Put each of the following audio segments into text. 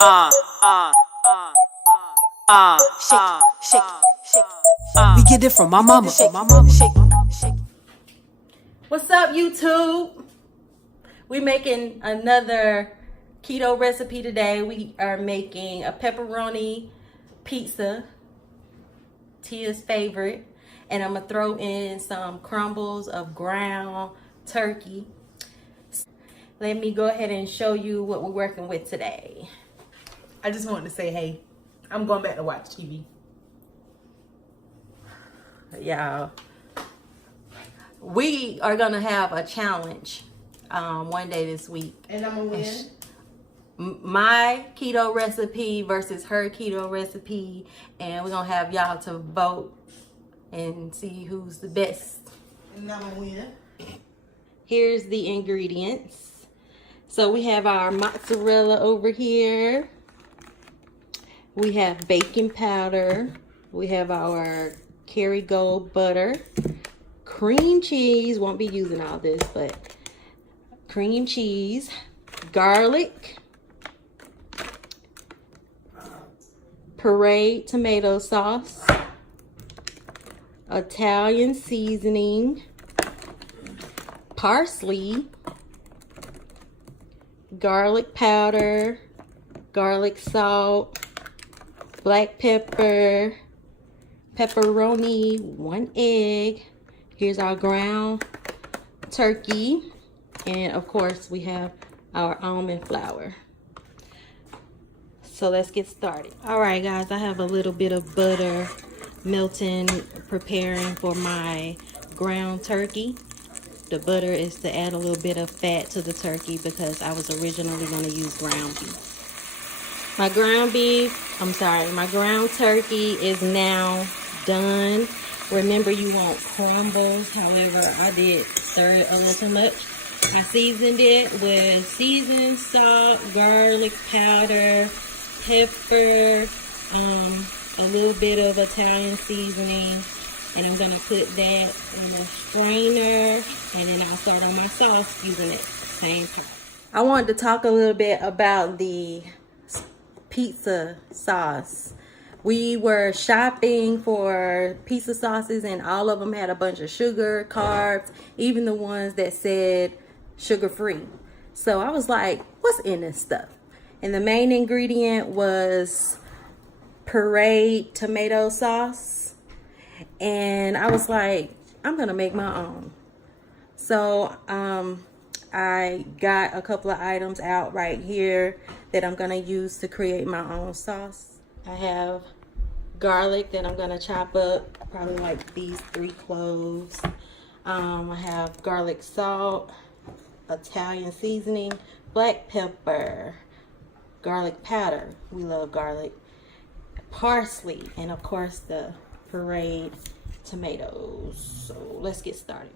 We get it from my mama. What's up, YouTube? We're making another keto recipe today. We are making a pepperoni pizza, Tia's favorite, and I'm gonna throw in some crumbles of ground turkey. Let me go ahead and show you what we're working with today. I just wanted to say, hey, I'm going back to watch TV. Y'all, we are gonna have a challenge one day this week. And I'm gonna win. My keto recipe versus her keto recipe, and we're gonna have y'all to vote and see who's the best. And I'm gonna win. Here's the ingredients. So we have our mozzarella over here. We have baking powder. We have our Kerrygold butter. Cream cheese. Won't be using all this, but cream cheese. Garlic. Pureed tomato sauce. Italian seasoning. Parsley. Garlic powder. Garlic salt. Black pepper. Pepperoni. 1 egg. Here's our ground turkey. And of course we have our almond flour. So let's get started. All right, guys, I have a little bit of butter melting, preparing for my ground turkey. The butter is to add a little bit of fat to the turkey because I was originally going to use ground beef. My ground turkey is now done. Remember, you want crumbles. However, I did stir it a little too much. I seasoned it with seasoned salt, garlic powder, pepper, a little bit of Italian seasoning, and I'm gonna put that on a strainer, and then I'll start on my sauce using it same time. I wanted to talk a little bit about the pizza sauce. We were shopping for pizza sauces, and all of them had a bunch of sugar, carbs, even the ones that said sugar-free. So I was like, what's in this stuff? And the main ingredient was pureed tomato sauce. And I was like, I'm gonna make my own. So I got a couple of items out right here that I'm gonna use to create my own sauce. I have garlic that I'm gonna chop up, probably like these 3 cloves. I have garlic salt, Italian seasoning, black pepper, garlic powder, we love garlic, parsley, and of course the pureed tomatoes. So let's get started.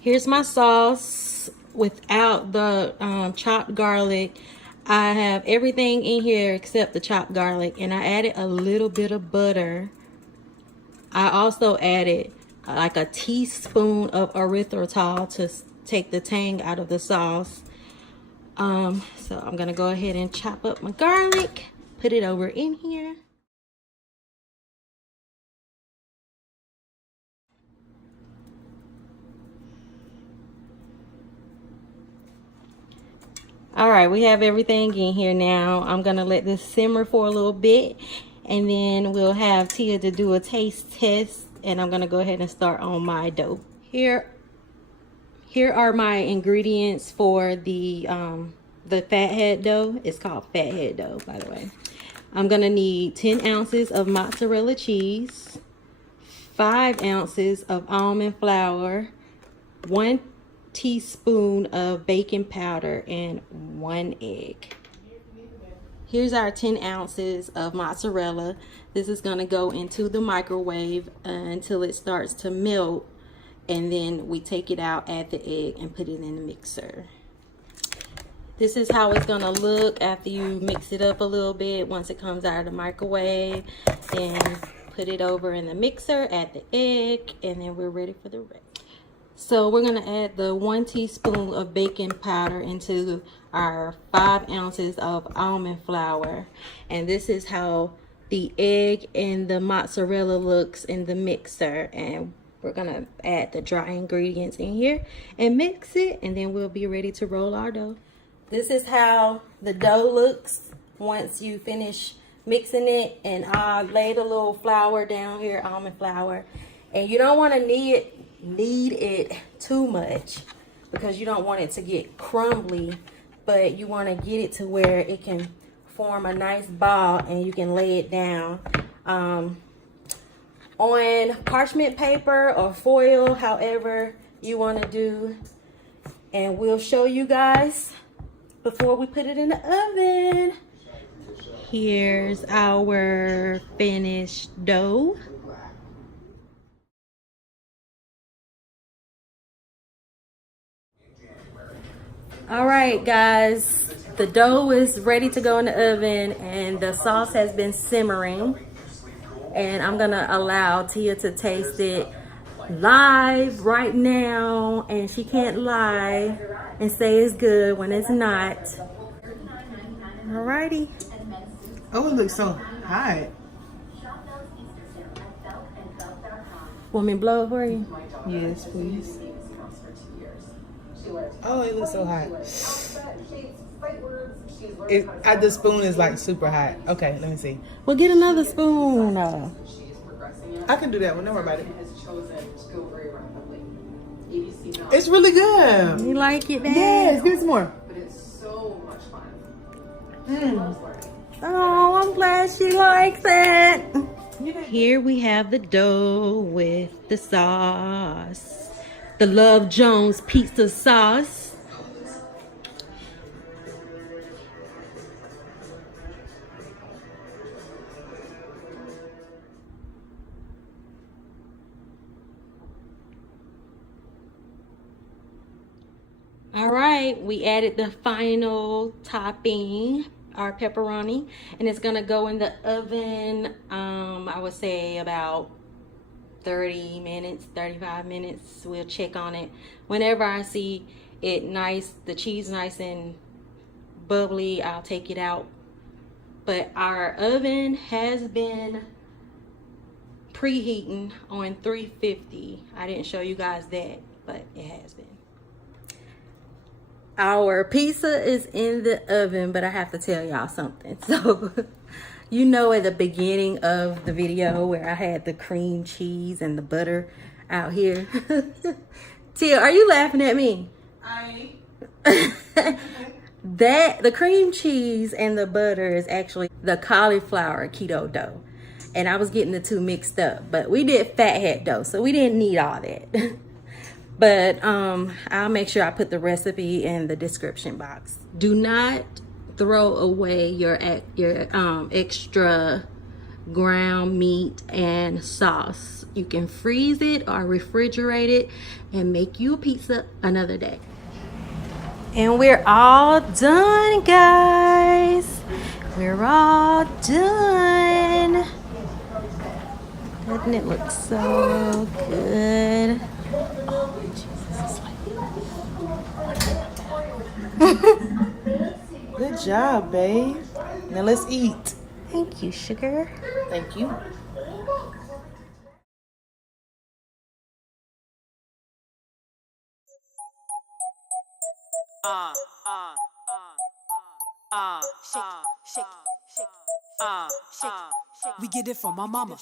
Here's my sauce without the chopped garlic. I have everything in here except the chopped garlic, and I added a little bit of butter. I also added like a teaspoon of erythritol to take the tang out of the sauce. So I'm gonna go ahead and chop up my garlic, put it over in here. All right, we have everything in here now. I'm gonna let this simmer for a little bit, and then we'll have Tia to do a taste test, and I'm gonna go ahead and start on my dough. Here are my ingredients for the fathead dough. It's called fathead dough, by the way. I'm gonna need 10 ounces of mozzarella cheese, 5 ounces of almond flour, 1 teaspoon of baking powder, and 1 egg. Here's our 10 ounces of mozzarella. This is gonna go into the microwave until it starts to melt, and then we take it out, add the egg, and put it in the mixer. This is how it's gonna look after you mix it up a little bit. Once it comes out of the microwave, then put it over in the mixer, add the egg, and then we're ready for the rest. So we're going to add the 1 teaspoon of baking powder into our 5 ounces of almond flour. And this is how the egg and the mozzarella looks in the mixer. And we're going to add the dry ingredients in here and mix it. And then we'll be ready to roll our dough. This is how the dough looks once you finish mixing it. And I laid a little flour down here, almond flour. And you don't want to knead it too much because you don't want it to get crumbly, but you want to get it to where it can form a nice ball and you can lay it down on parchment paper or foil, however you want to do. And we'll show you guys before we put it in the oven. Here's our finished dough. All right, guys, the dough is ready to go in the oven and the sauce has been simmering, and I'm gonna allow Tia to taste it live right now, and she can't lie and say it's good when it's not. Alrighty. Oh, it looks so hot. Want me to blow it for you? Yes, please. Oh, it looks so hot. The spoon is like super hot. Okay, let me see. Well, get another spoon. I can do that one. Don't worry about it. It's really good. You like it, Dad? Yes, give me some more. But it's so much fun. Oh, I'm glad she likes it. Here we have the dough with the sauce. The Love Jones pizza sauce. All right, we added the final topping, our pepperoni, and it's gonna go in the oven, I would say about 30 minutes, 35 minutes. We'll check on it. Whenever I see it nice, the cheese nice and bubbly, I'll take it out. But our oven has been preheating on 350. I didn't show you guys that, but it has been. Our pizza is in the oven, but I have to tell y'all something. So you know, at the beginning of the video where I had the cream cheese and the butter out here. Tia, are you laughing at me? The cream cheese and the butter is actually the cauliflower keto dough. And I was getting the two mixed up, but we did fathead dough, so we didn't need all that. But I'll make sure I put the recipe in the description box. Do not throw away your extra ground meat and sauce. You can freeze it or refrigerate it and make you a pizza another day. And we're all done, guys. We're all done. Doesn't it look so good? Oh, Jesus. Good job, babe. Now let's eat. Thank you, sugar. Thank you. Shake, shake, shake. We get it from my mama.